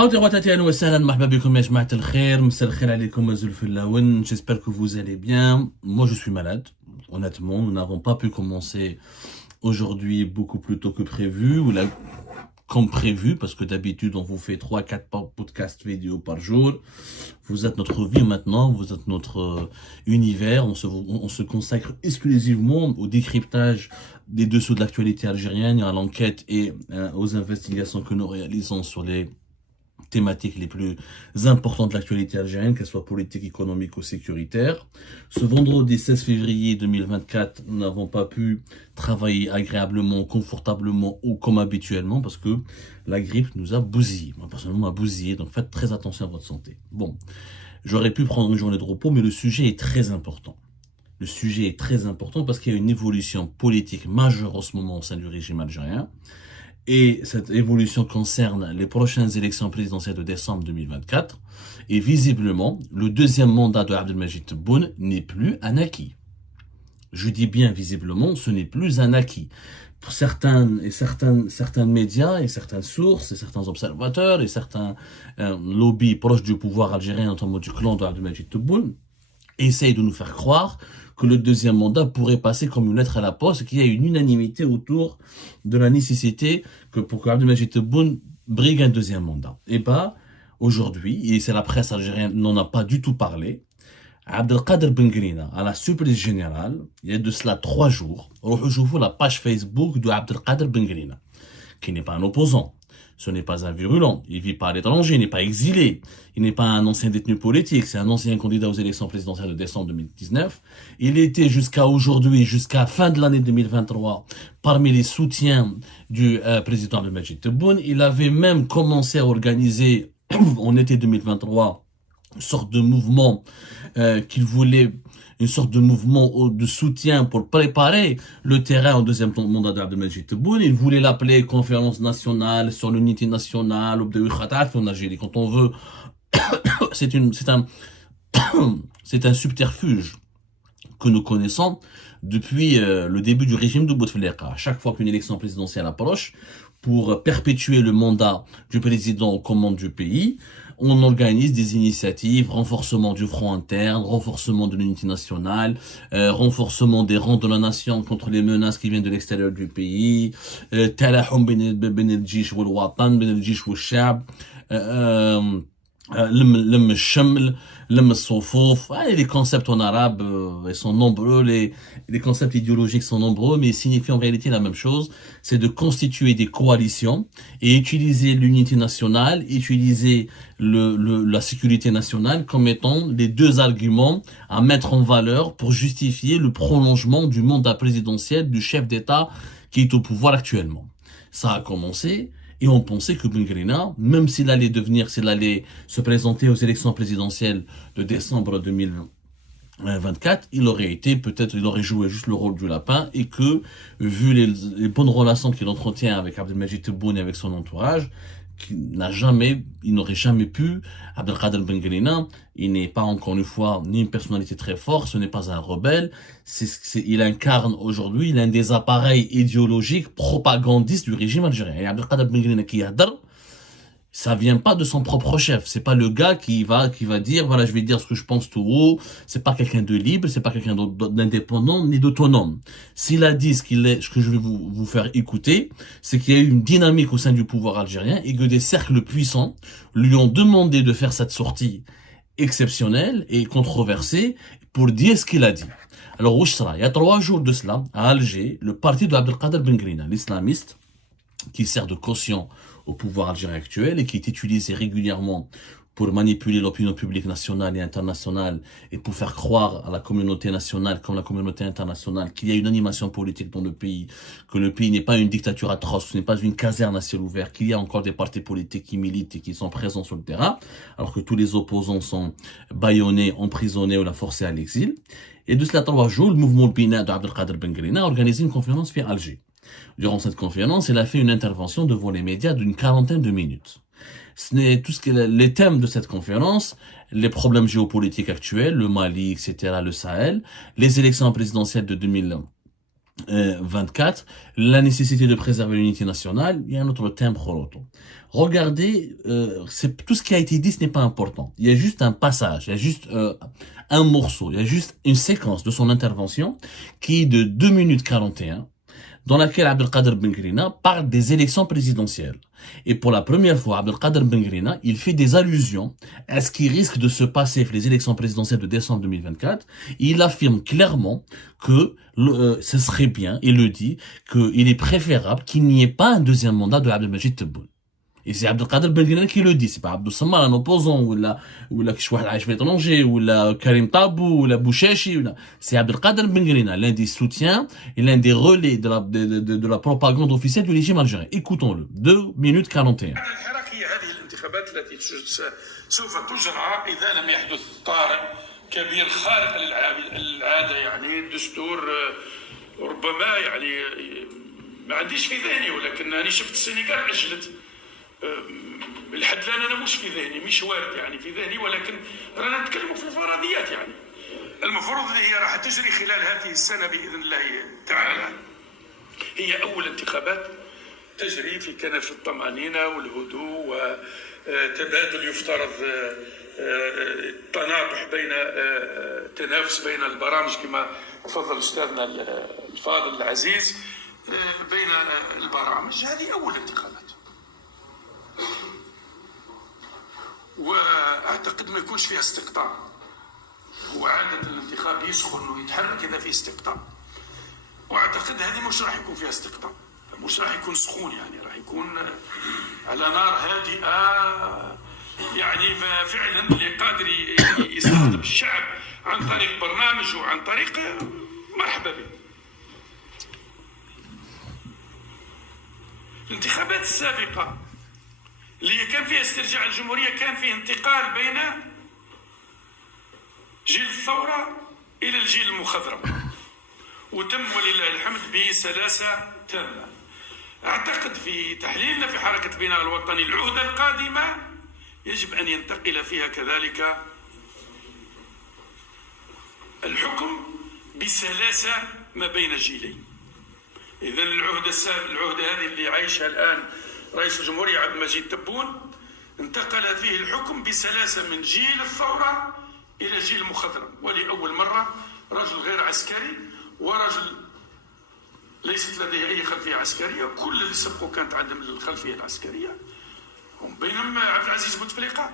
J'espère que vous allez bien. Moi, je suis malade. Honnêtement, nous n'avons pas pu commencer aujourd'hui beaucoup plus tôt que prévu, comme prévu, parce que d'habitude, on vous fait 3-4 podcasts vidéo par jour. Vous êtes notre vie maintenant, vous êtes notre univers. On se consacre exclusivement au décryptage des dessous de l'actualité algérienne, à l'enquête et aux investigations que nous réalisons sur les thématiques les plus importantes de l'actualité algérienne, qu'elles soient politiques, économiques ou sécuritaires. Ce vendredi 16 février 2024, nous n'avons pas pu travailler agréablement, confortablement ou comme habituellement parce que la grippe nous a bousillé. Moi, personnellement, m'a bousillé, donc faites très attention à votre santé. Bon, j'aurais pu prendre une journée de repos, mais le sujet est très important. Le sujet est très important parce qu'il y a une évolution politique majeure en ce moment au sein du régime algérien. Et cette évolution concerne les prochaines élections présidentielles de décembre 2024. Et visiblement, le deuxième mandat de Abdelmajid Tebboune n'est plus un acquis. Je dis bien visiblement, ce n'est plus un acquis. Pour certains médias et certaines sources et certains observateurs et certains lobbies proches du pouvoir algérien, notamment du clan de Abdelmajid Tebboune, essayent de nous faire croire que le deuxième mandat pourrait passer comme une lettre à la poste et qu'il y a une unanimité autour de la nécessité que pour que Abdelmajid Tebboune brigue un deuxième mandat. Et bien, aujourd'hui, et c'est la presse algérienne n'en a pas du tout parlé, Abdelkader Bengrina, à la surprise générale, il y a de cela 3 jours, rejoue la page Facebook de Abdelkader Bengrina, qui n'est pas un opposant. Ce n'est pas un virulent, il vit pas à l'étranger, il n'est pas exilé, il n'est pas un ancien détenu politique, c'est un ancien candidat aux élections présidentielles de décembre 2019. Il était jusqu'à aujourd'hui, jusqu'à fin de l'année 2023, parmi les soutiens du président Abdelmajid Tebboune. Il avait même commencé à organiser, en été 2023, une sorte de mouvement qu'il voulait, une sorte de mouvement de soutien pour préparer le terrain au deuxième mandat d'Abdelmajid Tebboune. Il voulait l'appeler conférence nationale sur l'unité nationale, en Algérie. Quand on veut, c'est un subterfuge que nous connaissons depuis le début du régime de Bouteflika. À chaque fois qu'une élection présidentielle approche, pour perpétuer le mandat du président aux commandes du pays, on organise des initiatives, renforcement du front interne, renforcement de l'unité nationale, renforcement des rangs de la nation contre les menaces qui viennent de l'extérieur du pays, تلاحم بين الجيش والوطن, بين الجيش والشعب, لم الشمل, لم الصفوف. Les concepts en arabe ils sont nombreux, les concepts idéologiques sont nombreux, mais ils signifient en réalité la même chose, c'est de constituer des coalitions et utiliser l'unité nationale, utiliser la sécurité nationale comme étant les deux arguments à mettre en valeur pour justifier le prolongement du mandat présidentiel du chef d'État qui est au pouvoir actuellement. Ça a commencé. Et on pensait que Bengrina, même s'il allait se présenter aux élections présidentielles de décembre 2024, il aurait joué juste le rôle du lapin et que, vu les bonnes relations qu'il entretient avec Abdelmajid Tebboune et avec son entourage, il n'aurait jamais pu, Abdelkader Bengrina, il n'est pas encore une fois ni une personnalité très forte, ce n'est pas un rebelle, il incarne aujourd'hui l'un des appareils idéologiques propagandistes du régime algérien. Et Abdelkader Bengrina qui adore, ça vient pas de son propre chef. C'est pas le gars qui va dire, voilà, je vais dire ce que je pense tout haut. C'est pas quelqu'un de libre, c'est pas quelqu'un d'indépendant ni d'autonome. S'il a dit ce que je vais vous faire écouter, c'est qu'il y a eu une dynamique au sein du pouvoir algérien et que des cercles puissants lui ont demandé de faire cette sortie exceptionnelle et controversée pour dire ce qu'il a dit. Alors, il y a 3 jours de cela, à Alger, le parti de Abdelkader Bengrina, l'islamiste, qui sert de caution au pouvoir algérien actuel et qui est utilisé régulièrement pour manipuler l'opinion publique nationale et internationale et pour faire croire à la communauté nationale comme la communauté internationale qu'il y a une animation politique dans le pays, que le pays n'est pas une dictature atroce, ce n'est pas une caserne à ciel ouvert, qu'il y a encore des partis politiques qui militent et qui sont présents sur le terrain, alors que tous les opposants sont bâillonnés, emprisonnés ou la forcés à l'exil. Et de cela 3 jours, le mouvement Bina d'Abdelkader Bengrina a organisé une conférence vers Alger. Durant cette conférence, il a fait une intervention devant les médias d'une 40aine de minutes. Les thèmes de cette conférence, les problèmes géopolitiques actuels, le Mali, etc., le Sahel, les élections présidentielles de 24, la nécessité de préserver l'unité nationale, il y a un autre thème. Regardez, tout ce qui a été dit, ce n'est pas important. Il y a juste un passage, il y a juste un morceau, il y a juste une séquence de son intervention qui est de 2 minutes 41, dans laquelle Abdelkader Bengrina parle des élections présidentielles. Et pour la première fois, Abdelkader Bengrina, il fait des allusions à ce qui risque de se passer pour les élections présidentielles de décembre 2024. Il affirme clairement que ce serait bien, il le dit, qu'il est préférable qu'il n'y ait pas un deuxième mandat de Abdelmajid Tebboune. Et c'est Abdelkader Bengrina qui le dit, c'est pas Abdou Samar, un opposant, ou Kishouah Aïch l'étranger, ou Karim Tabou, ou Bouchechi, c'est Abdelkader Bengrina, l'un des soutiens et l'un des relais de la propagande officielle du régime algérien. Écoutons-le. 2 minutes 41. كبير خارق للعاده يعني الدستور ربما يعني ما عنديش في ذهني ولكن انا شفت السنغال عجلت لحد الان انا مش في ذهني مش وارد يعني في ذهني ولكن رانا نتكلموا في فرضيات يعني المفروض اللي هي راح تجري خلال هذه السنه باذن الله تعالى هي اول انتخابات تجري في كنف الطمانينه والهدوء وتبادل يفترض التناطح بين تنافس بين البرامج كما تفضل استاذنا الفاضل العزيز بين البرامج. هذه اول انتخابات واعتقد ما يكونش فيها استقطاب. هو عاده الانتخاب يسخن ويتحرك اذا في استقطاب واعتقد هذه مش راح يكون فيها استقطاب مش راح يكون سخون يعني راح يكون على نار هادئه يعني فعلا اللي قادر يستخدم الشعب عن طريق برنامج وعن طريق مرحبا به. الانتخابات السابقة اللي كان فيها استرجاع الجمهورية كان فيه انتقال بين جيل الثورة إلى الجيل المخضرم وتم ولله الحمد بسلاسة تامة. أعتقد في تحليلنا في حركة بناء الوطني العهدة القادمة يجب أن ينتقل فيها كذلك الحكم بسلاسة ما بين جيلين. إذن العهدة هذه اللي عايشها الآن رئيس الجمهورية عبد المجيد تبون انتقل فيه الحكم بسلاسة من جيل الثورة إلى جيل مخضرم ولأول مرة رجل غير عسكري ورجل ليست لديه أي خلفية عسكرية. كل اللي سبقه كانت عندهم الخلفية العسكرية بينما عبد العزيز بوتفليقة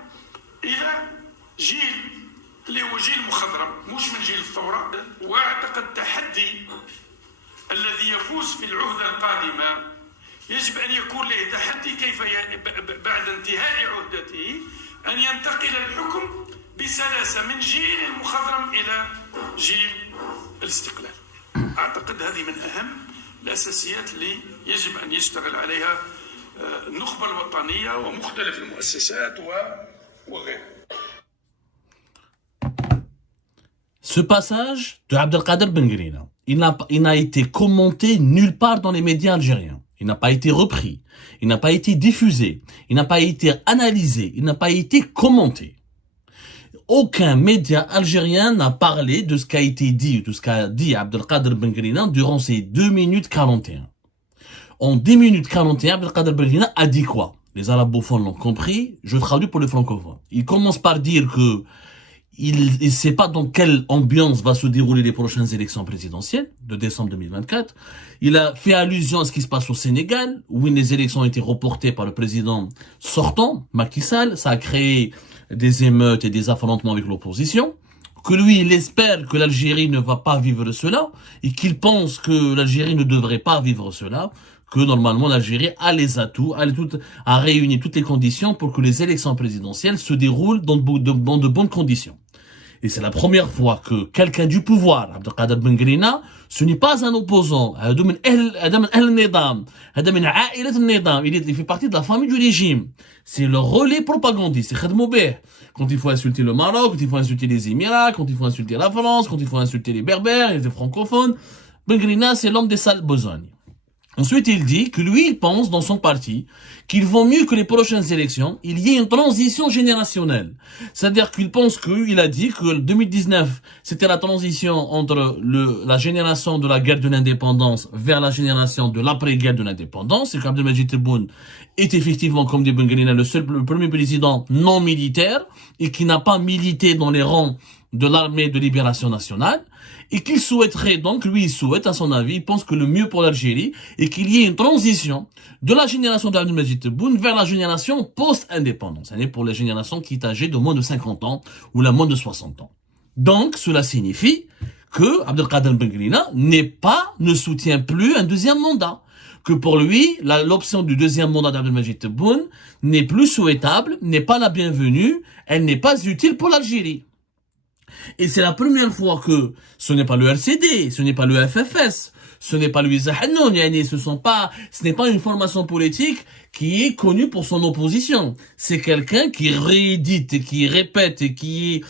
إلى جيل اللي هو جيل مخضرم مش من جيل الثورة. واعتقد التحدي الذي يفوز في العهدة القادمة يجب أن يكون له تحدي كيف بعد انتهاء عهدته أن ينتقل الحكم بسلاسة من جيل المخضرم إلى جيل الاستقلال. أعتقد هذه من أهم الأساسيات اللي يجب أن يشتغل عليها النخبة الوطنية ومختلف المؤسسات وغيرها. Ce passage de Abdelkader Bengrina, il n'a été commenté nulle part dans les médias algériens. Il n'a pas été repris, il n'a pas été diffusé, il n'a pas été analysé, il n'a pas été commenté. Aucun média algérien n'a parlé de ce qui a été dit, de ce qu'a dit Abdelkader Bengrina durant ces 2 minutes 41. En 10 minutes 41, Abdelkader Bengrina a dit quoi? Les arabophones l'ont compris, je traduis pour les francophones. Il commence par dire que il ne sait pas dans quelle ambiance va se dérouler les prochaines élections présidentielles de décembre 2024. Il a fait allusion à ce qui se passe au Sénégal, où les élections ont été reportées par le président sortant, Macky Sall. Ça a créé des émeutes et des affrontements avec l'opposition. Que lui, il espère que l'Algérie ne va pas vivre cela, et qu'il pense que l'Algérie ne devrait pas vivre cela, que normalement l'Algérie a les atouts, a réuni toutes les conditions pour que les élections présidentielles se déroulent dans de bonnes conditions. Et c'est la première fois que quelqu'un du pouvoir, Abdelkader Bengrina, ce n'est pas un opposant. Il fait partie de la famille du régime. C'est le relais propagandiste. C'est quand il faut insulter le Maroc, quand il faut insulter les Émirats, quand il faut insulter la France, quand il faut insulter les Berbères, les francophones. Bengrina, c'est l'homme des sales besognes. Ensuite, il dit que lui, il pense dans son parti qu'il vaut mieux que les prochaines élections, il y ait une transition générationnelle. C'est-à-dire qu'il pense qu'il a dit que 2019, c'était la transition entre la génération de la guerre de l'indépendance vers la génération de l'après-guerre de l'indépendance. Et qu'Abdelmajid Tebboune est effectivement, comme dit Ben Guelina, le premier président non militaire et qui n'a pas milité dans les rangs de l'armée de libération nationale. Et qu'il souhaiterait, donc lui il souhaite à son avis, il pense que le mieux pour l'Algérie est qu'il y ait une transition de la génération d'Abdelmajid Tebboune vers la génération post-indépendance, c'est-à-dire pour les générations qui est âgée de moins de 50 ans ou la moins de 60 ans. Donc cela signifie que Abdelkader Ben Guelina ne soutient plus un deuxième mandat, que pour lui l'option du deuxième mandat d'Abdelmajid Tebboune n'est plus souhaitable, n'est pas la bienvenue, elle n'est pas utile pour l'Algérie. Et c'est la première fois que ce n'est pas le RCD, ce n'est pas le FFS, ce n'est pas le Izahanoun, ce n'est pas une formation politique qui est connue pour son opposition. C'est quelqu'un qui réédite et qui répète et qui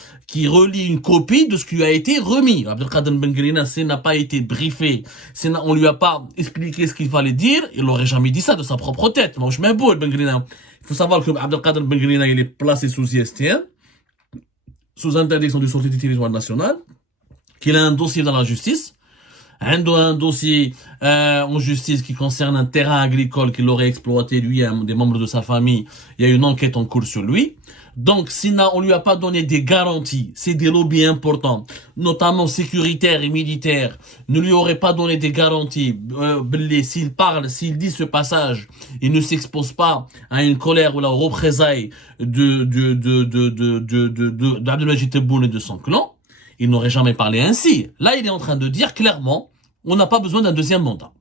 relie une copie de ce qui a été remis. Abdelkader Ben Guelina, n'a pas été briefé, on lui a pas expliqué ce qu'il fallait dire, il n'aurait jamais dit ça de sa propre tête. Moi, je m'imboule, Ben Guelina. Il faut savoir que Abdelkader Ben Guelina, il est placé sous ISTN, sous interdiction du sortie du territoire national, qu'il a un dossier dans la justice, un dossier en justice qui concerne un terrain agricole qu'il aurait exploité, lui et des membres de sa famille. Il y a une enquête en cours sur lui. Donc, on lui a pas donné des garanties, c'est des lobbies importants, notamment sécuritaires et militaires, ne lui auraient pas donné des garanties. S'il parle, s'il dit ce passage, il ne s'expose pas à une colère ou la représailles d'Abdelmajid Tebboune et de son clan, il n'aurait jamais parlé ainsi. Là, il est en train de dire clairement, on n'a pas besoin d'un deuxième mandat.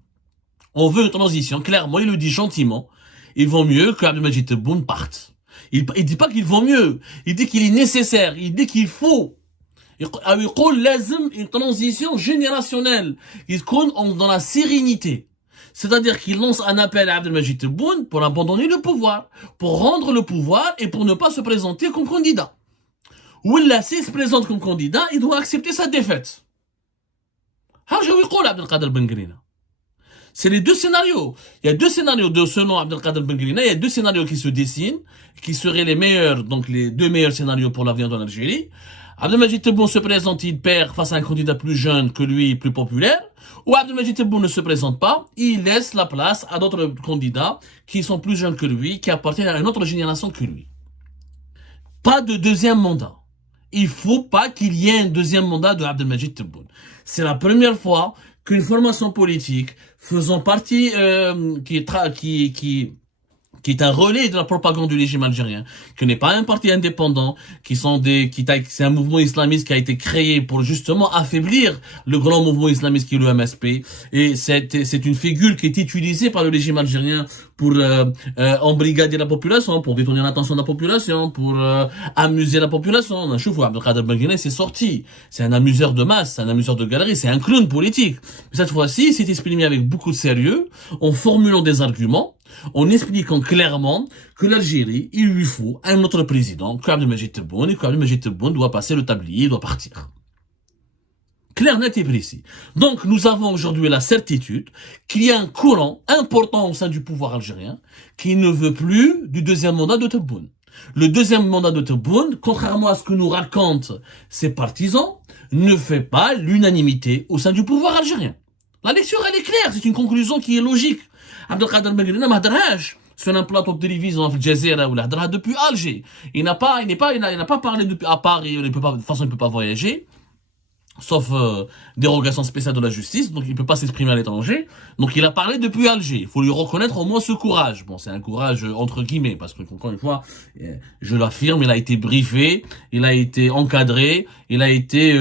On veut une transition, clairement, il le dit gentiment, il vaut mieux qu'Abdelmajid Tebboune parte. Il dit pas qu'il vaut mieux, il dit qu'il est nécessaire, il dit qu'il faut. Il dit une transition générationnelle, il compte dans la sérénité. C'est-à-dire qu'il lance un appel à Abdelmajid Tebboune pour abandonner le pouvoir, pour rendre le pouvoir et pour ne pas se présenter comme candidat. Ou là, s'il se présente comme candidat, il doit accepter sa défaite. Abdelkader Ben Guelina. C'est les deux scénarios. Il y a deux scénarios selon Abdelkader Ben Guelina, il y a deux scénarios qui se dessinent, qui seraient les meilleurs, donc les deux meilleurs scénarios pour l'avenir de l'Algérie. Abdelmajid Tebboune se présente, il perd face à un candidat plus jeune que lui, plus populaire. Ou Abdelmajid Tebboune ne se présente pas, il laisse la place à d'autres candidats qui sont plus jeunes que lui, qui appartiennent à une autre génération que lui. Pas de deuxième mandat. Il faut pas qu'il y ait un deuxième mandat de Abdelmajid Tebboune. C'est la première fois qu'une formation politique faisant partie qui est un relais de la propagande du régime algérien, qui n'est pas un parti indépendant, c'est un mouvement islamiste qui a été créé pour justement affaiblir le grand mouvement islamiste qui est le MSP, et c'est une figure qui est utilisée par le régime algérien pour embrigader la population, pour détourner l'attention de la population, pour amuser la population. On a vu Abdelkader Ben Guelina, c'est sorti, c'est un amuseur de masse, c'est un amuseur de galerie, c'est un clown politique. Mais cette fois-ci, il s'est exprimé avec beaucoup de sérieux, en formulant des arguments, en expliquant clairement que l'Algérie, il lui faut un autre président, qu'Abdelmajid Tebboune, et qu'Abdelmajid Tebboune doit passer le tablier, doit partir. Clair, net et précis. Donc, nous avons aujourd'hui la certitude qu'il y a un courant important au sein du pouvoir algérien qui ne veut plus du deuxième mandat de Tebboune. Le deuxième mandat de Tebboune, contrairement à ce que nous racontent ses partisans, ne fait pas l'unanimité au sein du pouvoir algérien. La lecture, elle est claire, c'est une conclusion qui est logique. Abdelkader Ben Guelina ma hadrach sur un plateau de télévision en Jazeera ou la depuis Alger. Il n'a pas parlé depuis à Paris, de toute façon il peut pas voyager, sauf dérogation spéciale de la justice, donc il peut pas s'exprimer à l'étranger. Donc il a parlé depuis Alger. Il faut lui reconnaître au moins ce courage. Bon, c'est un courage entre guillemets, parce que encore une fois, je l'affirme, il a été briefé, il a été encadré, il a été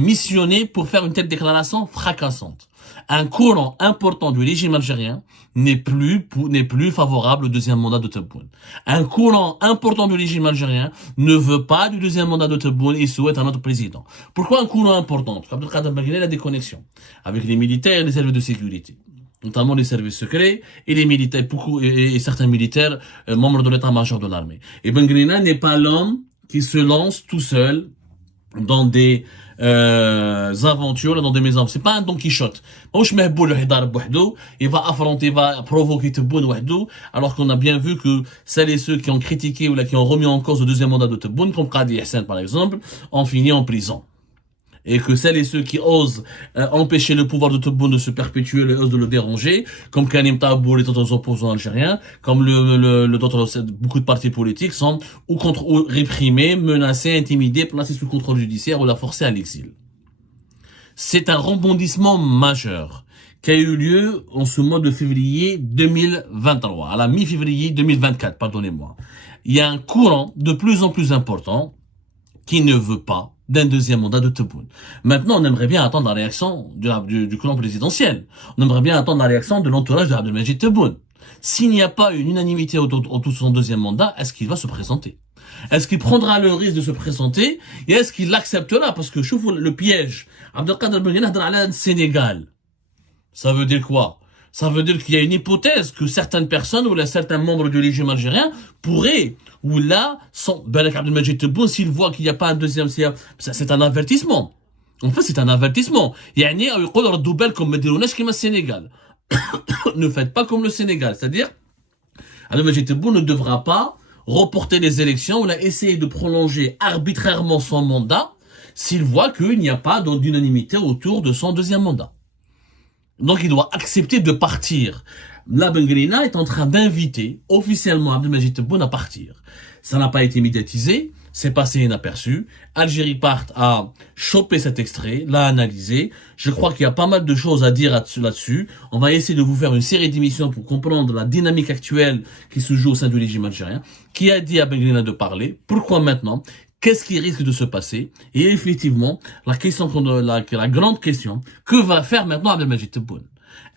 missionné pour faire une telle déclaration fracassante. Un courant important du régime algérien n'est plus favorable au deuxième mandat de Tebboune. Un courant important du régime algérien ne veut pas du deuxième mandat de Tebboune et souhaite un autre président. Pourquoi un courant important? Parce qu'Abdelkader Ben Guelina a des connexions avec les militaires et les services de sécurité, notamment les services secrets et les militaires, et certains militaires membres de l'état-major de l'armée. Et Ben Guelina n'est pas l'homme qui se lance tout seul dans des aventures dans des maisons. C'est pas un Don Quichotte. Il va affronter, il va provoquer Tebboune wahdo, alors qu'on a bien vu que celles et ceux qui ont critiqué ou là, qui ont remis en cause le deuxième mandat de Tebboune, comme Qadi Hassan par exemple, ont fini en prison. Et que celles et ceux qui osent empêcher le pouvoir de Tebboune de se perpétuer, osent de le déranger, comme Kanim Tabour et d'autres opposants algériens, comme d'autres, beaucoup de partis politiques sont ou réprimés, menacés, intimidés, placés sous contrôle judiciaire ou la forcés à l'exil. C'est un rebondissement majeur qui a eu lieu en ce mois de février 2023, à la mi-février 2024, pardonnez-moi. Il y a un courant de plus en plus important qui ne veut pas d'un deuxième mandat de Tebboune. Maintenant, on aimerait bien attendre la réaction du clan présidentiel. On aimerait bien attendre la réaction de l'entourage d'Abdelmajid Tebboune. S'il n'y a pas une unanimité autour de son deuxième mandat, est-ce qu'il va se présenter? Est-ce qu'il prendra le risque de se présenter? Et est-ce qu'il l'acceptera? Parce que, je le piège. Abdelkader Ben Ghenna dans le Sénégal. Ça veut dire quoi? Ça veut dire qu'il y a une hypothèse que certaines personnes ou là, certains membres du régime algérien pourraient, ou là, Balak Abdelmajid Tebboune, s'il voit qu'il n'y a pas un deuxième siège, c'est un avertissement. En fait, c'est un avertissement. يعني يقول ردوا بالكم ما ديروناش كيما السنغال. Ne faites pas comme le Sénégal. C'est-à-dire, Abdelmajid Tebboune ne devra pas reporter les élections ou là, essayer de prolonger arbitrairement son mandat s'il voit qu'il n'y a pas d'unanimité autour de son deuxième mandat. Donc il doit accepter de partir. La Ben Ghenna est en train d'inviter officiellement Abdelmajid Tebboune à partir. Ça n'a pas été médiatisé, c'est passé inaperçu. Algérie Part a chopé cet extrait, l'a analysé. Je crois qu'il y a pas mal de choses à dire là-dessus. On va essayer de vous faire une série d'émissions pour comprendre la dynamique actuelle qui se joue au sein du régime algérien. Qui a dit à Ben Ghenna de parler? Pourquoi maintenant? Qu'est-ce qui risque de se passer? Et effectivement, la grande question, que va faire maintenant Abdelmajid Tebboune?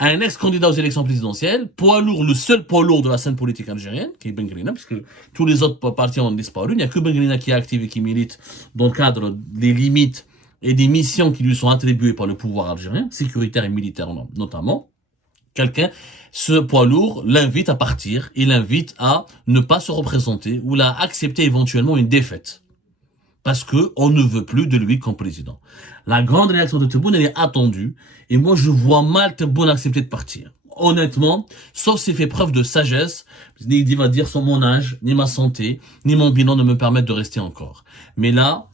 Un ex-candidat aux élections présidentielles, poids lourd, le seul poids lourd de la scène politique algérienne, qui est Ben Ghenna, puisque tous les autres partis ont disparu. Il n'y a que Ben Ghenna qui est actif et qui milite dans le cadre des limites et des missions qui lui sont attribuées par le pouvoir algérien, sécuritaire et militaire notamment. Quelqu'un, ce poids lourd, l'invite à partir, il l'invite à ne pas se représenter ou à accepter éventuellement une défaite. Parce que on ne veut plus de lui comme président. La grande réaction de Tebboune, elle est attendue. Et moi, je vois mal Tebboune accepter de partir. Honnêtement, sauf s'il fait preuve de sagesse, il va dire sur mon âge, ni ma santé, ni mon bilan ne me permettent de rester encore. Mais là,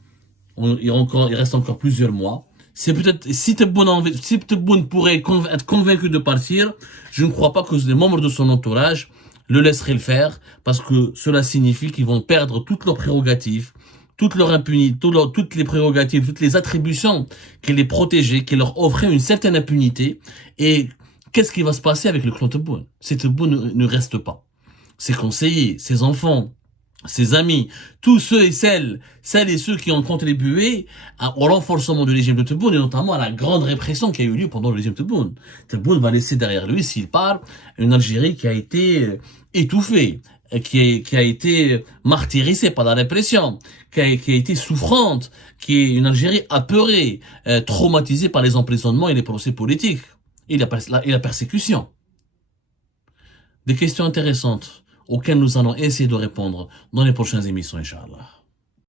il reste encore plusieurs mois. C'est peut-être, si Tebboune pourrait être convaincu de partir, je ne crois pas que les membres de son entourage le laisseraient le faire, parce que cela signifie qu'ils vont perdre toutes leurs prérogatives, toute leur impunité, toutes les prérogatives, toutes les attributions qui les protégeaient, qui leur offraient une certaine impunité. Et qu'est-ce qui va se passer avec le clan Tebboune? Si Tebboune ne reste pas, ses conseillers, ses enfants, ses amis, tous ceux et celles et ceux qui ont contribué au renforcement du régime de Tebboune et notamment à la grande répression qui a eu lieu pendant le régime de Tebboune. Tebboune va laisser derrière lui, s'il part, une Algérie qui a été étouffée, qui a été martyrisée par la répression, qui a été souffrante, qui est une Algérie apeurée, traumatisée par les emprisonnements et les procès politiques et la persécution. Des questions intéressantes auxquelles nous allons essayer de répondre dans les prochaines émissions, Inch'Allah.